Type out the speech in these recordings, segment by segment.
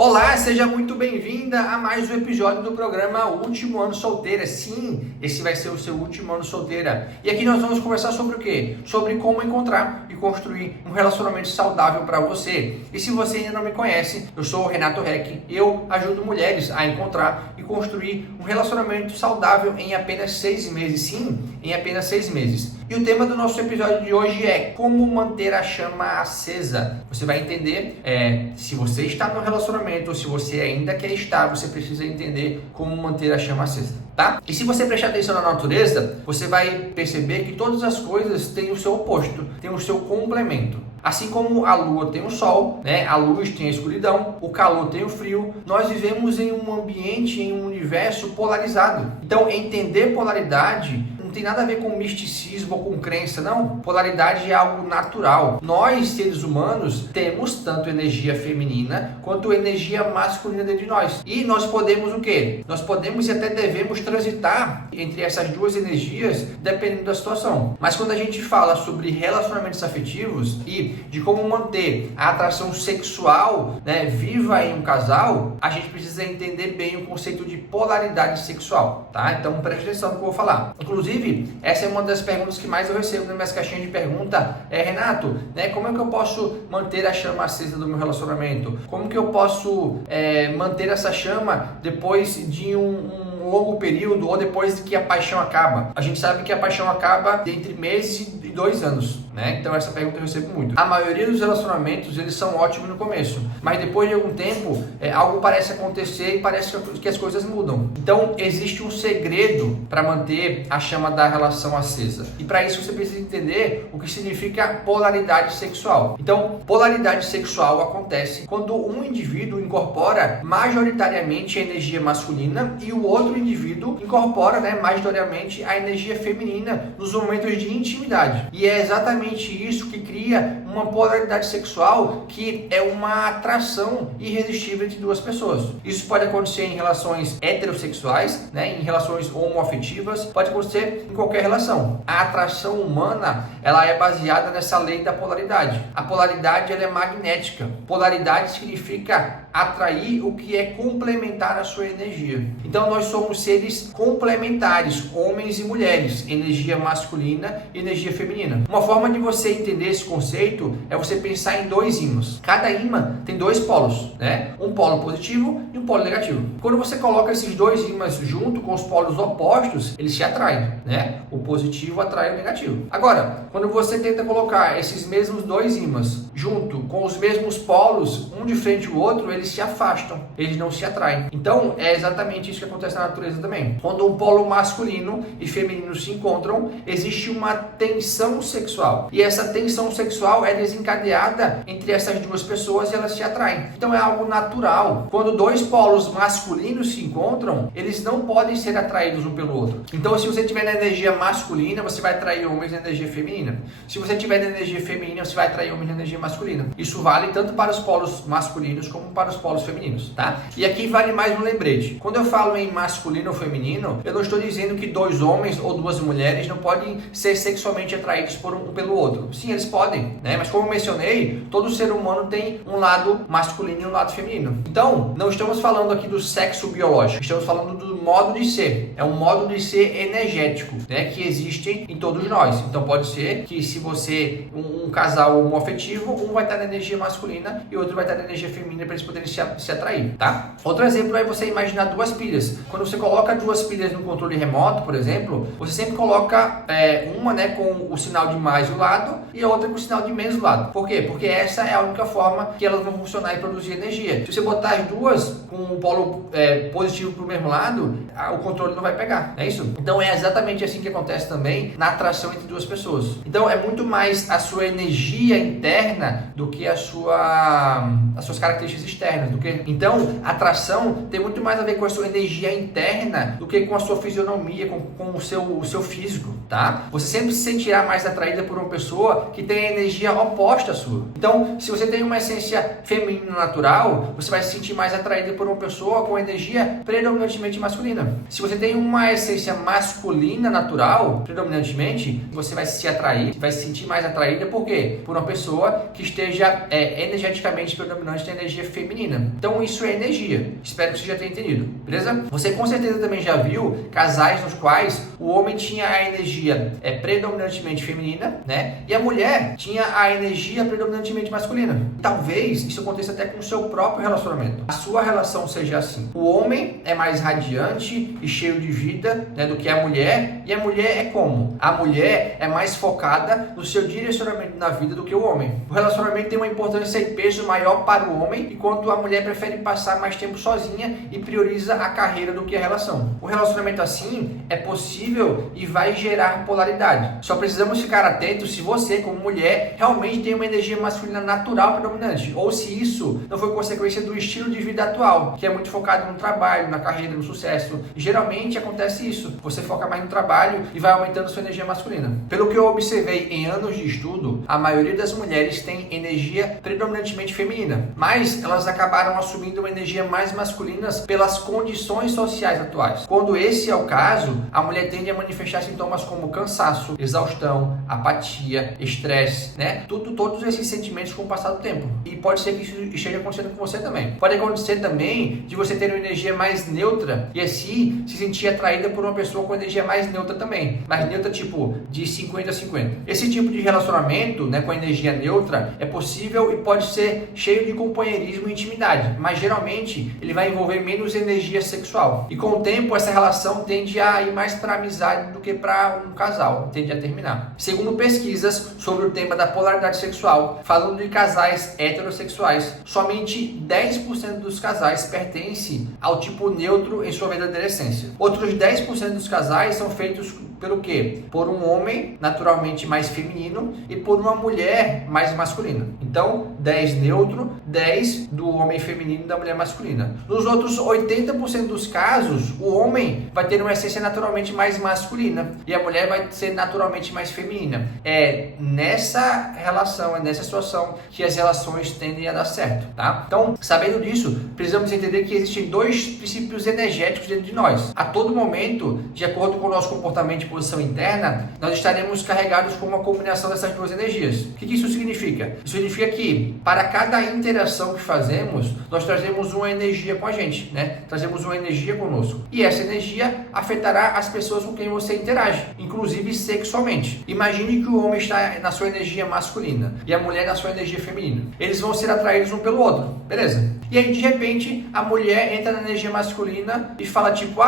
Olá, seja muito bem-vinda a mais um episódio do programa Último Ano Solteira. Sim, esse vai ser o seu último ano solteira. E aqui nós vamos conversar sobre o quê? Sobre como encontrar e construir um relacionamento saudável para você. E se você ainda não me conhece, eu sou o Renato Reck. Eu ajudo mulheres a encontrar e construir um relacionamento saudável em apenas 6 meses. Sim, em apenas 6 meses. E o tema do nosso episódio de hoje é como manter a chama acesa. Você vai entender se você está no relacionamento ou se você ainda quer estar, você precisa entender como manter a chama acesa, tá? E se você prestar atenção na natureza, você vai perceber que todas as coisas têm o seu oposto, têm o seu complemento. Assim como a lua tem o sol, né? A luz tem a escuridão, o calor tem o frio, nós vivemos em um ambiente, em um universo polarizado. Então, entender polaridade não tem nada a ver com misticismo ou com crença, não. Polaridade é algo natural. Nós, seres humanos, temos tanto energia feminina quanto energia masculina dentro de nós. E nós podemos o quê? Nós podemos e até devemos transitar entre essas duas energias, dependendo da situação. Mas quando a gente fala sobre relacionamentos afetivos e de como manter a atração sexual, né, viva em um casal, a gente precisa entender bem o conceito de polaridade sexual, tá? Então preste atenção no que eu vou falar. Inclusive, essa é uma das perguntas que mais eu recebo nas minhas caixinhas de pergunta. Renato, né, como é que eu posso manter a chama acesa do meu relacionamento? Como que eu posso manter essa chama depois de um longo período ou depois que a paixão acaba? A gente sabe que a paixão acaba entre meses e 2 anos, né? Então essa pergunta eu recebo muito. A maioria dos relacionamentos, eles são ótimos no começo, mas depois de algum tempo, algo parece acontecer e parece que as coisas mudam. Então existe um segredo para manter a chama da relação acesa. E para isso você precisa entender o que significa polaridade sexual. Então, polaridade sexual acontece quando um indivíduo incorpora majoritariamente a energia masculina e o outro indivíduo incorpora, majoritariamente a energia feminina nos momentos de intimidade. E é exatamente isso que cria uma polaridade sexual, que é uma atração irresistível entre duas pessoas. Isso pode acontecer em relações heterossexuais, em relações homoafetivas, pode acontecer em qualquer relação. A atração humana, ela é baseada nessa lei da polaridade. A polaridade, ela é magnética. Polaridade significa atrair o que é complementar a sua energia. Então nós somos seres complementares, homens e mulheres, energia masculina e energia feminina. Uma forma de você entender esse conceito é você pensar em 2 ímãs. Cada ímã tem 2 polos, um polo positivo e um polo negativo. Quando você coloca esses 2 ímãs junto com os polos opostos, eles se atraem, O positivo atrai o negativo. Agora, quando você tenta colocar esses mesmos 2 ímãs junto com os mesmos polos, um de frente ao outro, eles se afastam, eles não se atraem. Então, é exatamente isso que acontece na natureza também. Quando um polo masculino e feminino se encontram, existe uma tensão sexual. E essa tensão sexual é desencadeada entre essas duas pessoas e elas se atraem. Então, é algo natural. Quando 2 polos masculinos se encontram, eles não podem ser atraídos um pelo outro. Então, se você tiver na energia masculina, você vai atrair homens na energia feminina. Se você tiver na energia feminina, você vai atrair homens na energia masculina. Isso vale tanto para os polos masculinos como para os polos femininos, tá? E aqui vale mais um lembrete. Quando eu falo em masculino ou feminino, eu não estou dizendo que 2 homens ou 2 mulheres não podem ser sexualmente atraídos um pelo outro. Sim, eles podem, Mas como eu mencionei, todo ser humano tem um lado masculino e um lado feminino. Então, não estamos falando aqui do sexo biológico, estamos falando do modo de ser. É um modo de ser energético, que existe em todos nós. Então pode ser que se você, um casal homoafetivo, um vai estar na energia masculina e outro vai estar na energia feminina para eles poderem se atrair, tá? Outro exemplo é você imaginar 2 pilhas. Quando você coloca 2 pilhas no controle remoto, por exemplo, você sempre coloca uma, com o sinal de mais do lado e a outra com o sinal de menos do lado. Por quê? Porque essa é a única forma que elas vão funcionar e produzir energia. Se você botar as duas com o polo positivo para o mesmo lado, o controle não vai pegar, não é isso? Então é exatamente assim que acontece também na atração entre 2 pessoas. Então é muito mais a sua energia interna do que as suas características externas. Então, a atração tem muito mais a ver com a sua energia interna do que com a sua fisionomia, com o seu físico, tá? Você sempre se sentirá mais atraída por uma pessoa que tem a energia oposta à sua. Então, se você tem uma essência feminina natural, você vai se sentir mais atraída por uma pessoa com energia predominantemente masculina. Se você tem uma essência masculina natural, predominantemente, você vai se atrair, vai se sentir mais atraída, por quê? Por uma pessoa que esteja energeticamente predominante da energia feminina. Então, isso é energia. Espero que você já tenha entendido, beleza? Você com certeza também já viu casais nos quais o homem tinha a energia predominantemente feminina, né? E a mulher tinha a energia predominantemente masculina. Talvez isso aconteça até com o seu próprio relacionamento. A sua relação seja assim. O homem é mais radiante e cheio de vida, né, do que a mulher. E a mulher é como? A mulher é mais focada no seu direcionamento na vida do que o homem. O relacionamento tem uma importância e peso maior para o homem, enquanto a mulher prefere passar mais tempo sozinha e prioriza a carreira do que a relação. O relacionamento assim é possível e vai gerar polaridade. Só precisamos ficar atentos se você, como mulher, realmente tem uma energia masculina natural predominante, ou se isso não foi consequência do estilo de vida atual, que é muito focado no trabalho, na carreira, no sucesso. E geralmente acontece isso. Você foca mais no trabalho e vai aumentando sua energia masculina. Pelo que eu observei em anos de estudo, a maioria das mulheres tem energia predominantemente feminina, mas elas acabaram assumindo uma energia mais masculina pelas condições sociais atuais. Quando esse é o caso, a mulher tende a manifestar sintomas como cansaço, exaustão, apatia, estresse, né? Todos esses sentimentos com o passar do tempo. E pode ser que isso esteja acontecendo com você também. Pode acontecer também de você ter uma energia mais neutra e assim se sentir atraída por uma pessoa com energia mais neutra também. Mais neutra tipo de 50 a 50. Esse tipo de relacionamento, né, com energia neutra é possível e pode ser cheio de companheirismo e intimidade, mas geralmente ele vai envolver menos energia sexual. E com o tempo essa relação tende a ir mais para amizade do que para um casal, tende a terminar. Segundo pesquisas sobre o tema da polaridade sexual, falando de casais heterossexuais, somente 10% dos casais pertencem ao tipo neutro em sua verdadeira essência. Outros 10% dos casais são feitos pelo quê? Por um homem naturalmente mais feminino e por uma mulher mais masculina. Então, 10 neutro, 10 do homem feminino e da mulher masculina. Nos outros 80% dos casos, o homem vai ter uma essência naturalmente mais masculina e a mulher vai ser naturalmente mais feminina. É nessa relação, é nessa situação que as relações tendem a dar certo, tá? Então, sabendo disso, precisamos entender que existem dois princípios energéticos dentro de nós. A todo momento, de acordo com o nosso comportamento posição interna, nós estaremos carregados com uma combinação dessas duas energias. O que isso significa? Isso significa que para cada interação que fazemos, nós trazemos uma energia com a gente, né? Trazemos uma energia conosco. E essa energia afetará as pessoas com quem você interage, inclusive sexualmente. Imagine que o homem está na sua energia masculina e a mulher na sua energia feminina. Eles vão ser atraídos um pelo outro, beleza? E aí, de repente, a mulher entra na energia masculina e fala tipo,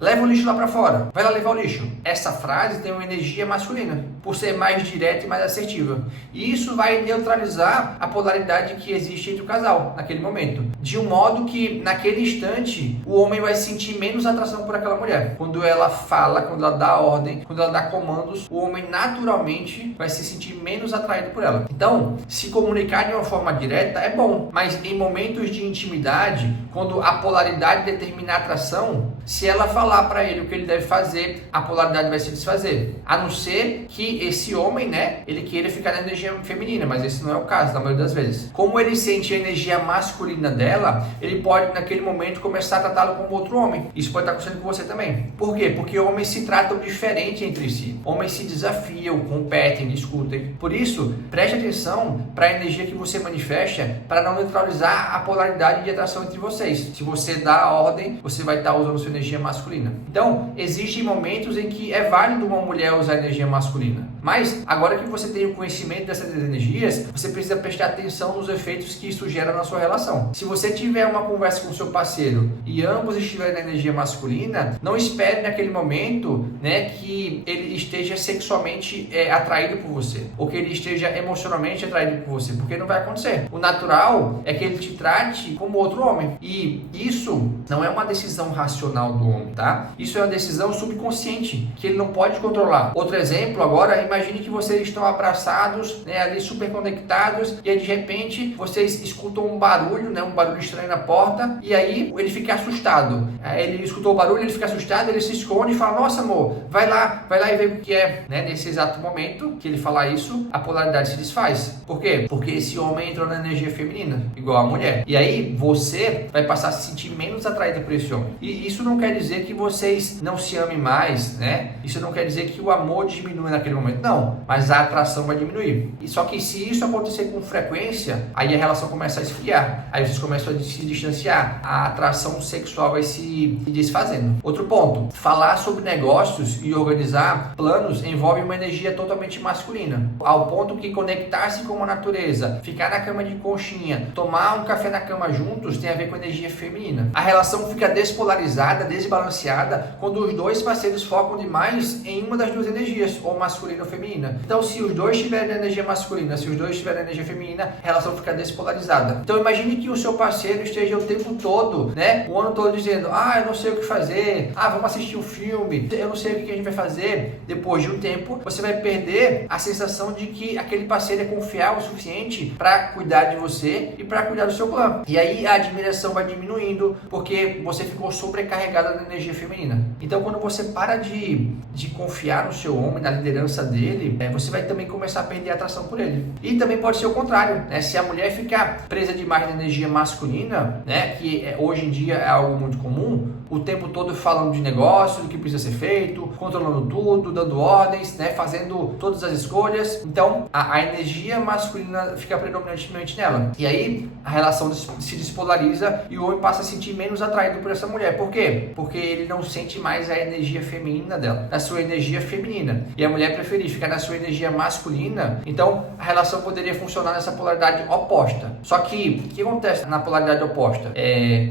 leva o lixo lá pra fora, vai lá levar o lixo. Essa frase tem uma energia masculina, por ser mais direta e mais assertiva. E isso vai neutralizar a polaridade que existe entre o casal, naquele momento. De um modo que, naquele instante, o homem vai sentir menos atração por aquela mulher. Quando ela fala, quando ela dá ordem, quando ela dá comandos, o homem naturalmente vai se sentir menos atraído por ela. Então, se comunicar de uma forma direta é bom, mas em momentos de intimidade, quando a polaridade determina a atração, se ela falar para ele o que ele deve fazer, a polaridade vai se desfazer. A não ser que esse homem, né, ele queira ficar na energia feminina, mas esse não é o caso, na maioria das vezes. Como ele sente a energia masculina dela, ele pode, naquele momento, começar a tratá-lo como outro homem. Isso pode estar acontecendo com você também. Por quê? Porque homens se tratam diferente entre si. Homens se desafiam, competem, discutem. Por isso, preste atenção para a energia que você manifesta para não neutralizar a polaridade de atração entre vocês. Se você dá a ordem, você vai estar usando sua energia masculina. Então, existem momentos em que é válido uma mulher usar energia masculina. Mas, agora que você tem o conhecimento dessas energias, você precisa prestar atenção nos efeitos que isso gera na sua relação. Se você tiver uma conversa com o seu parceiro e ambos estiverem na energia masculina, não espere naquele momento, né, que ele esteja sexualmente atraído por você, ou que ele esteja emocionalmente atraído por você, porque não vai acontecer. O natural é que ele te trate agir como outro homem. E isso não é uma decisão racional do homem, tá? Isso é uma decisão subconsciente, que ele não pode controlar. Outro exemplo agora, imagine que vocês estão abraçados, né, ali super conectados, e aí de repente vocês escutam um barulho, né, um barulho estranho na porta, e aí ele fica assustado. Aí ele escutou o barulho, ele fica assustado, ele se esconde e fala: nossa amor, vai lá e vê o que é, né? Nesse exato momento que ele fala isso, a polaridade se desfaz. Por quê? Porque esse homem entrou na energia feminina, igual a mulher. E aí você vai passar a se sentir menos atraída por esse homem. E isso não quer dizer que vocês não se amem mais, né? Isso não quer dizer que o amor diminui naquele momento. Não, mas a atração vai diminuir. E só que se isso acontecer com frequência, aí a relação começa a esfriar. Aí vocês começam a se distanciar. A atração sexual vai se desfazendo. Outro ponto, falar sobre negócios e organizar planos envolve uma energia totalmente masculina. Ao ponto que conectar-se com a natureza, ficar na cama de conchinha, tomar um café na cama juntos tem a ver com energia feminina. A relação fica despolarizada, desbalanceada, quando os dois parceiros focam demais em uma das duas energias, ou masculina ou feminina. Então, se os dois tiverem energia masculina, se os dois tiverem energia feminina, a relação fica despolarizada. Então, imagine que o seu parceiro esteja o tempo todo, né, o ano todo dizendo: ah, eu não sei o que fazer, ah, vamos assistir um filme, eu não sei o que a gente vai fazer. Depois de um tempo, você vai perder a sensação de que aquele parceiro é confiável o suficiente para cuidar de você e para cuidar do seu clã. E aí a admiração vai diminuindo, porque você ficou sobrecarregada da energia feminina. Então, quando você para de confiar no seu homem, na liderança dele, você vai também começar a perder a atração por ele. E também pode ser o contrário, né? Se a mulher ficar presa demais na energia masculina, né, que hoje em dia é algo muito comum, o tempo todo falando de negócio, do que precisa ser feito, controlando tudo, dando ordens, né, fazendo todas as escolhas. Então, a energia masculina fica predominantemente nela. E aí, a relação se despolariza e o homem passa a sentir menos atraído por essa mulher. Por quê? Porque ele não sente mais a energia feminina dela, a sua energia feminina. E a mulher preferir ficar na sua energia masculina, então a relação poderia funcionar nessa polaridade oposta. Só que, o que acontece na polaridade oposta?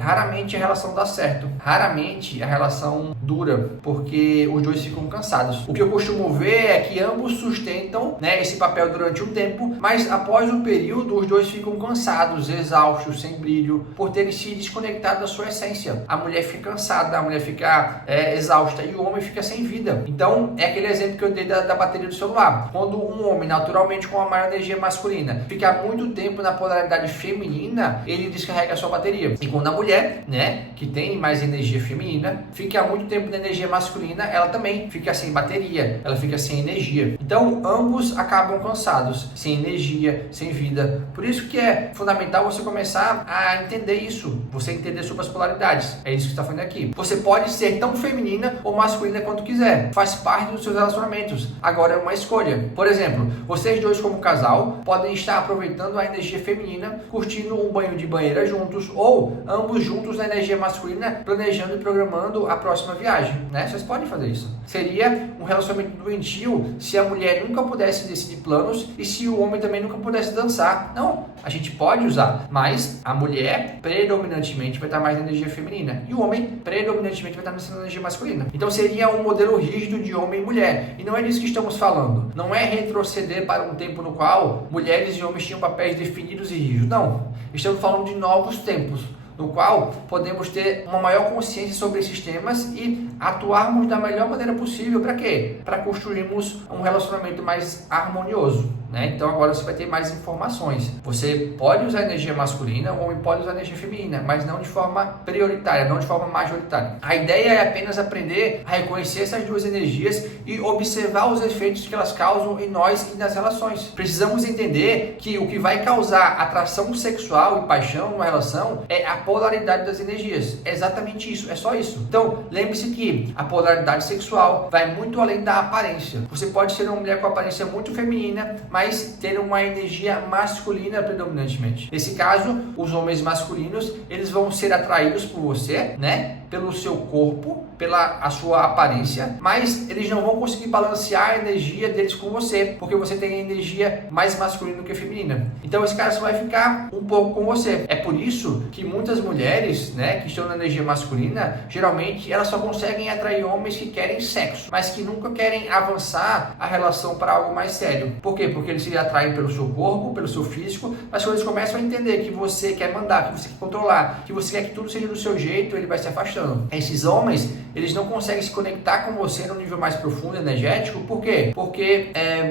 Raramente a relação dá certo. Raramente a relação dura, porque os dois ficam cansados. O que eu costumo ver é que ambos sustentam, né, esse papel durante um tempo, mas após um período os dois ficam cansados, exaustos, sem brilho, por terem se desconectado da sua essência. A mulher fica cansada, a mulher fica exausta e o homem fica sem vida. Então, é aquele exemplo que eu dei da bateria do celular. Quando um homem, naturalmente com uma maior energia masculina, fica muito tempo na polaridade feminina, ele descarrega a sua bateria. E quando a mulher, né, que tem mais energia feminina, fica muito tempo na energia masculina, ela também fica sem bateria, ela fica sem energia. Então, ambos acabam cansados, sem energia, sem vida. Por isso que é fundamental você começar a entender isso, você entender sobre as polaridades. É isso que está falando aqui. Você pode ser tão feminina ou masculina quanto quiser, faz parte dos seus relacionamentos. Agora é uma escolha. Por exemplo, vocês dois como casal podem estar aproveitando a energia feminina, curtindo um banho de banheira juntos, ou ambos juntos na energia masculina, planejando e programando a próxima viagem, né? Vocês podem fazer isso. Seria um relacionamento doentio se a mulher nunca pudesse decidir planos e se o homem também nunca pudesse dançar. Não, a gente pode usar, mas a mulher predominantemente vai estar mais na energia feminina e o homem predominantemente vai estar nessa energia masculina. Então seria um modelo rígido de homem e mulher. E não é disso que estamos falando. Não é retroceder para um tempo no qual mulheres e homens tinham papéis definidos e rígidos. Não. Estamos falando de novos tempos, no qual podemos ter uma maior consciência sobre esses temas e atuarmos da melhor maneira possível. Para quê? Para construirmos um relacionamento mais harmonioso, né? Então agora você vai ter mais informações. Você pode usar energia masculina, o homem pode usar energia feminina, mas não de forma prioritária, não de forma majoritária. A ideia é apenas aprender a reconhecer essas duas energias e observar os efeitos que elas causam em nós e nas relações. Precisamos entender que o que vai causar atração sexual e paixão numa relação é a polaridade das energias. É exatamente isso, é só isso. Então, lembre-se que a polaridade sexual vai muito além da aparência. Você pode ser uma mulher com aparência muito feminina, mas ter uma energia masculina predominantemente. Nesse caso, os homens masculinos, eles vão ser atraídos por você, né? Pelo seu corpo, pela a sua aparência, mas eles não vão conseguir balancear a energia deles com você, porque você tem a energia mais masculina do que feminina. Então esse cara só vai ficar um pouco com você. É por isso que muitas mulheres, né, que estão na energia masculina, geralmente elas só conseguem atrair homens que querem sexo, mas que nunca querem avançar a relação para algo mais sério. Por quê? Porque porque eles se atraem pelo seu corpo, pelo seu físico, mas quando eles começam a entender que você quer mandar, que você quer controlar, que você quer que tudo seja do seu jeito, ele vai se afastando. Esses homens, eles não conseguem se conectar com você no nível mais profundo, energético, por quê? Porque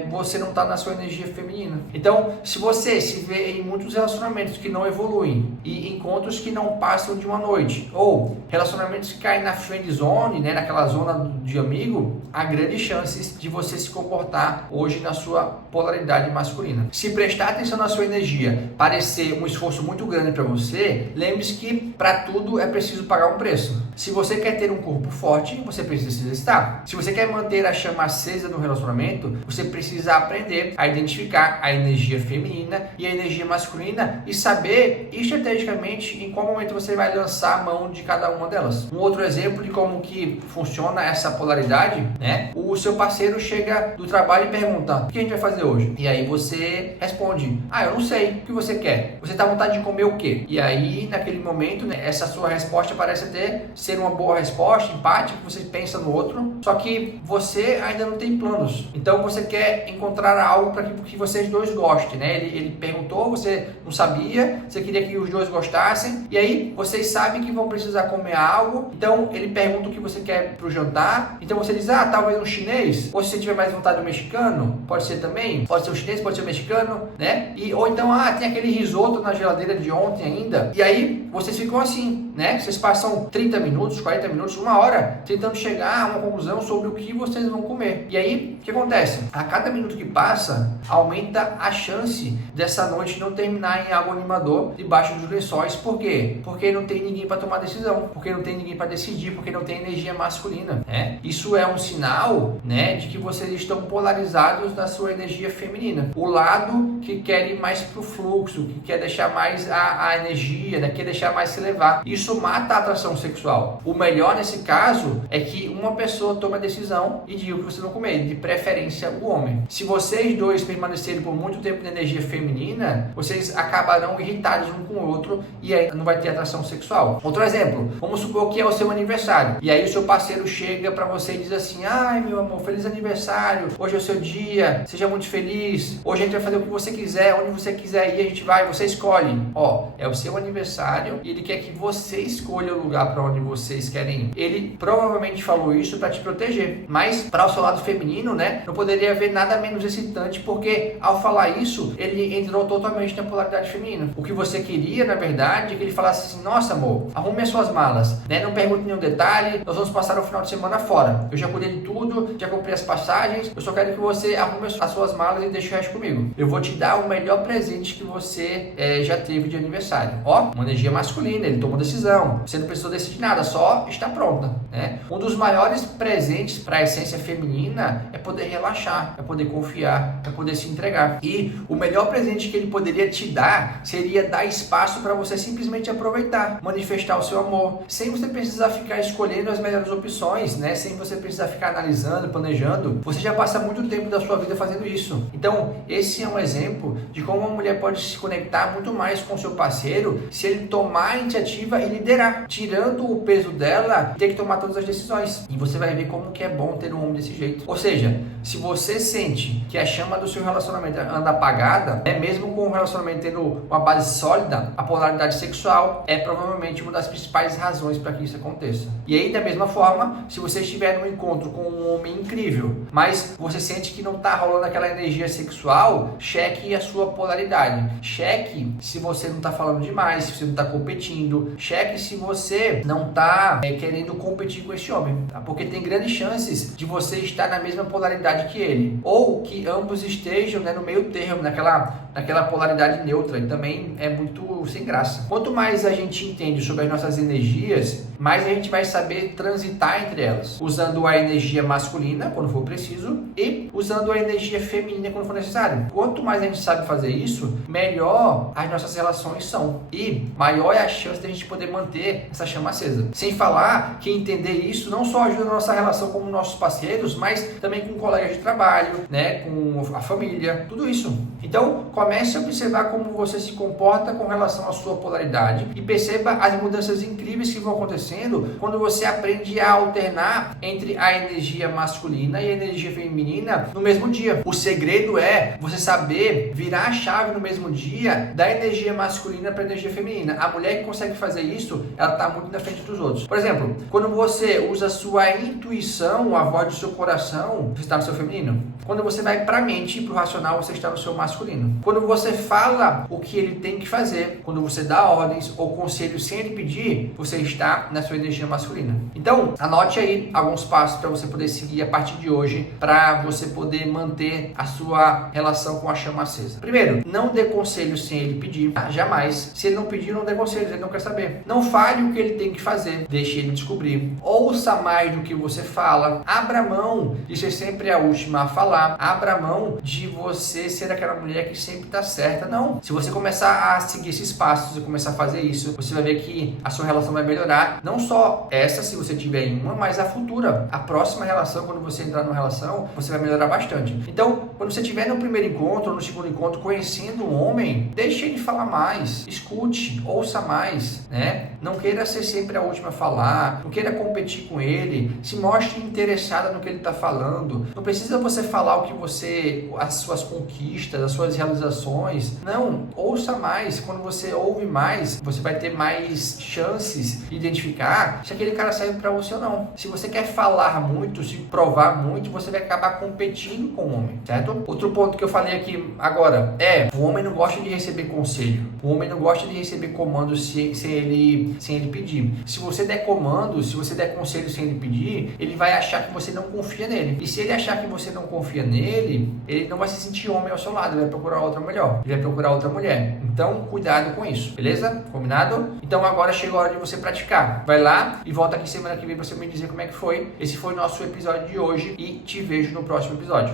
você não está na sua energia feminina. Então, se você se vê em muitos relacionamentos que não evoluem e encontros que não passam de uma noite, ou relacionamentos que caem na friend zone, né, naquela zona de amigo, há grandes chances de você se comportar hoje na sua polaridade masculina. Se prestar atenção na sua energia parecer um esforço muito grande para você, lembre-se que para tudo é preciso pagar um preço. Se você quer ter um corpo forte, você precisa se exercitar. Se você quer manter a chama acesa no relacionamento, você precisa aprender a identificar a energia feminina e a energia masculina e saber estrategicamente em qual momento você vai lançar a mão de cada uma delas. Um outro exemplo de como que funciona essa polaridade, né? O seu parceiro chega do trabalho e pergunta: o que a gente vai fazer hoje? E aí você responde: eu não sei, o que você quer? Você está à vontade de comer o quê? E aí, naquele momento, né, essa sua resposta parece até ser uma boa resposta, empática, que você pensa no outro, só que você ainda não tem planos. Então você quer encontrar algo para que vocês dois gostem, né? Ele perguntou, você não sabia, você queria que os dois gostassem, e aí vocês sabem que vão precisar comer algo, então ele pergunta o que você quer para o jantar, então você diz: talvez um chinês, ou se você tiver mais vontade do mexicano, pode ser também, pode ser o chinês, pode ser o mexicano, né? Ou então, tem aquele risoto na geladeira de ontem ainda, e aí vocês ficam assim, né? Vocês passam 30 minutos, 40 minutos, uma hora, tentando chegar a uma conclusão sobre o que vocês vão comer. E aí, o que acontece? A cada minuto que passa, aumenta a chance dessa noite não terminar em algo animador debaixo dos lençóis. Por quê? Porque não tem ninguém para tomar decisão, porque não tem ninguém para decidir, porque não tem energia masculina, né? Isso é um sinal, né, de que vocês estão polarizados na sua energia feminina. O lado que quer ir mais pro fluxo, que quer deixar mais a energia, né, quer deixar mais se levar. Isso mata a atração sexual. O melhor nesse caso é que uma pessoa tome a decisão e diga o que vocês vão comer, de preferência o homem. Se vocês dois permanecerem por muito tempo na energia feminina, vocês acabarão irritados um com o outro e aí não vai ter atração sexual. Outro exemplo, vamos supor que é o seu aniversário e aí o seu parceiro chega para você e diz assim: meu amor, feliz aniversário, hoje é o seu dia, seja muito feliz, hoje a gente vai fazer o que você quiser, onde você quiser ir, a gente vai, você escolhe. É o seu aniversário e ele quer que você escolha o lugar para onde vocês querem ir. Ele provavelmente falou isso para te proteger, mas para o seu lado feminino, né, não poderia haver nada menos excitante, porque ao falar isso, ele entrou totalmente na polaridade feminina. O que você queria, na verdade, é que ele falasse assim: nossa amor, arrume as suas malas, né, não pergunte nenhum detalhe, nós vamos passar o final de semana fora, eu já cuidei de tudo, já comprei as passagens, eu só quero que você arrume as suas malas e deixe o resto comigo. Eu vou te dar o melhor presente que você já teve de aniversário. Uma energia masculina, ele tomou decisão, você não precisou decidir nada, só está pronta, né? Um dos maiores presentes para a essência feminina é poder relaxar, é poder confiar, é poder se entregar. E o melhor presente que ele poderia te dar seria dar espaço para você simplesmente aproveitar, manifestar o seu amor, sem você precisar ficar escolhendo as melhores opções, né? Sem você precisar ficar analisando, planejando. Você já passa muito tempo da sua vida fazendo isso. Então, esse é um exemplo de como uma mulher pode se conectar muito mais com o seu parceiro se ele tomar a iniciativa e liderar, tirando o peso dela e ter que tomar todas as decisões. E você vai ver como que é bom ter um homem desse jeito. Ou seja, se você sente que a chama do seu relacionamento anda apagada, mesmo com o relacionamento tendo uma base sólida, a polaridade sexual é provavelmente uma das principais razões para que isso aconteça. E aí, da mesma forma, se você estiver num encontro com um homem incrível, mas você sente que não está rolando aquela energia sexual, cheque a sua polaridade. Cheque se você não está falando demais, se você não está competindo. Cheque se você não está querendo competir com esse homem, tá? Porque tem grandes chances de você estar na mesma polaridade que ele, ou que ambos estejam, né, no meio termo, naquela polaridade neutra, e também é muito sem graça. Quanto mais a gente entende sobre as nossas energias, mais a gente vai saber transitar entre elas, usando a energia masculina quando for preciso e usando a energia feminina quando for necessário. Quanto mais a gente sabe fazer isso, melhor as nossas relações são e maior é a chance de a gente poder manter essa chama acesa. Sem falar que entender isso não só ajuda a nossa relação com nossos parceiros, mas também com colegas de trabalho, né, com a família, tudo isso. Então, comece a observar como você se comporta com relação à sua polaridade e perceba as mudanças incríveis que vão acontecendo quando você aprende a alternar entre a energia masculina e a energia feminina no mesmo dia. O segredo é você saber virar a chave no mesmo dia da energia masculina para a energia feminina. A mulher que consegue fazer isso, ela está muito na frente dos outros. Por exemplo, quando você usa a sua intuição, a voz do seu coração, você está no seu feminino. Quando você vai para a mente e para o racional, você está no seu masculino. Quando você fala o que ele tem que fazer, quando você dá ordens ou conselhos sem ele pedir, você está na sua energia masculina. Então, anote aí alguns passos para você poder seguir a partir de hoje, para você poder manter a sua relação com a chama acesa. Primeiro, não dê conselhos sem ele pedir. Jamais. Se ele não pedir, não dê conselhos, ele não quer saber. Não fale o que ele tem que fazer, deixe ele descobrir. Ouça mais do que você fala. Abra mão de ser sempre a última a falar. Abra mão de você ser aquela mulher que sempre está certa. Não. Se você começar a seguir esses passos e começar a fazer isso, você vai ver que a sua relação vai melhorar. Não só essa, se você tiver em uma, mas a futura. A próxima relação, quando você entrar numa relação, você vai melhorar bastante. Então, quando você estiver no primeiro encontro ou no segundo encontro conhecendo um homem, deixe ele falar mais. Escute, ouça mais, né? Não queira ser sempre a última a falar. Não queira competir com ele. Se mostre interessada no que ele está falando. Não precisa você falar o que você, as suas conquistas, as suas realizações. Não, ouça mais. Quando você ouve mais, você vai ter mais chances de identificar se aquele cara serve para você ou não. Se você quer falar muito, se provar muito, você vai acabar competindo com o homem, certo? Outro ponto que eu falei aqui agora é: o homem não gosta de receber conselho. O homem não gosta de receber comandos sem ele pedir. Se você der comando, se você der conselho sem ele pedir, ele vai achar que você não confia nele. E se ele achar que você não confia nele, ele não vai se sentir homem ao seu lado, ele vai procurar outra melhor. Ele vai procurar outra mulher. Então, cuidado com isso, beleza? Combinado? Então agora chegou a hora de você praticar. Vai lá e volta aqui semana que vem para você me dizer como é que foi. Esse foi o nosso episódio de hoje e te vejo no próximo episódio.